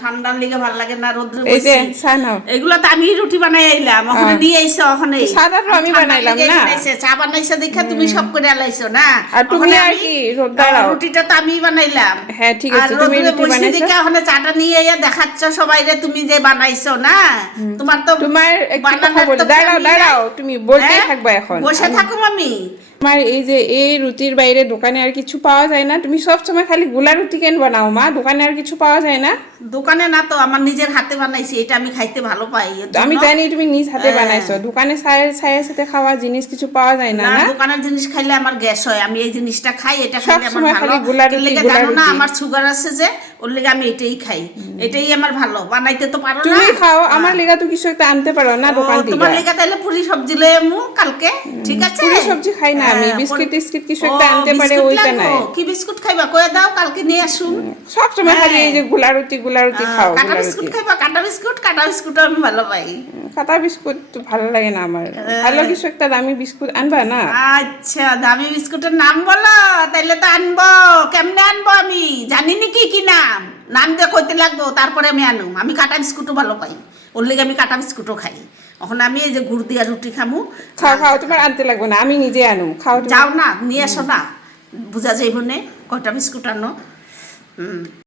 ঠান্ডার লিগে ভালো লাগে না, রোদ্রে এই যে বসছি। চা নাও। এগুলো তো আমি রুটি বানাই আইলাম, ওখানে নিয়ে আইছো, ওখানে চাটা তো আমি বানাইলাম না। চা বানাইছো দেখা তুমি সব করে আলাইছো না, আর তুমি ওখানে আর আমি কি দাঁড়াও। রুটিটা তো আমি বানাইলাম। হ্যাঁ ঠিক আর আছে, তুমি রোদ্রে রুটি বসে বানাইছো। দেখা ওখানে চাটা নিয়ে আইয়া দেখাচ্ছ সবাইরে তুমি যে বানাইছো না। তোমার তো তোমার একটু কথা বানানোর বলি, তো দাঁড়াও কামই নাই। দাঁড়াও, তুমি বলতেই হ্যাঁ? থাকবা এখন। বসে থাকুম আমি। তোমার এই যে এই রুটির বাইরে দোকানে আর কিছু পাওয়া যায় না? তুমি সব সময় খালি গোলা রুটি কেন বানাও মা? দোকানে আর কিছু পাওয়া যায় না? দোকানে না তো, আমার নিজের হাতে বানাইছি, এটা আমি খাইতে ভালো পাই। আমি জানি তুমি নিজ হাতে বানাইছো, দোকানে ছায়ের সাথে খাওয়া জিনিস কিছু পাওয়া যায় না না? দোকানের জিনিস খাইলে আমার গ্যাস হয়, আমি এই জিনিসটা খাই, এটা সব খাইলে আমার সময় ভালো। খালি গোলা রুটি, এর লেগে গোলা জানো না রুটি। আমার সুগার আছে যে, ওর লেগে আমি এটাই খাই, এটাই আমার ভালো। বানাইতে তো পারো না তুমি খাও, আমার লেগা তো কিছু একটা আনতে পারো না দোকান থেকে। তোমার লেগে তাহলে পুরি সবজি লয়ে আমু কালকে, ঠিক আছে? পুরি সবজি খাই না আমি, বিস্কিট টিস্কিট কিছু একটা আনতে পারে, বিস্কুট ওইটা লাগবো? নাই। কি বিস্কুট খাইবা কয়ে দাও, কালকে নিয়ে আসুন। সব সময় খালি এই যে গোলা রুটি খাও, কাটা গোলা বিস্কুট রুটি। খাইবা? কাটা বিস্কুট আমি ভালো পাই। কাটা বিস্কুট তো ভালো লাগে না আমার। ভালো কিছু একটা দামি বিস্কুট আনবা না? আচ্ছা, দামি বিস্কুটের নাম বলো, তাইলে তো আনবো। কেমনে আনবো আমি জানি নি কি কি নাম, নাম দিয়ে কইতে লাগবো, তারপরে আমি আনুম। আমি কাটা বিস্কুটও ভালো পাই, ওর লেগে আমি কাটা বিস্কুটও খাই। এখন আমি এই যে গুড় দিয়া রুটি খামু। খাও, তোমার আনতে লাগবে না, আমি নিজে আনুম। খাও তুমি। যাও না, নিয়ে আসো না, বুঝা যাইব নে কয়টা বিস্কুট আনো।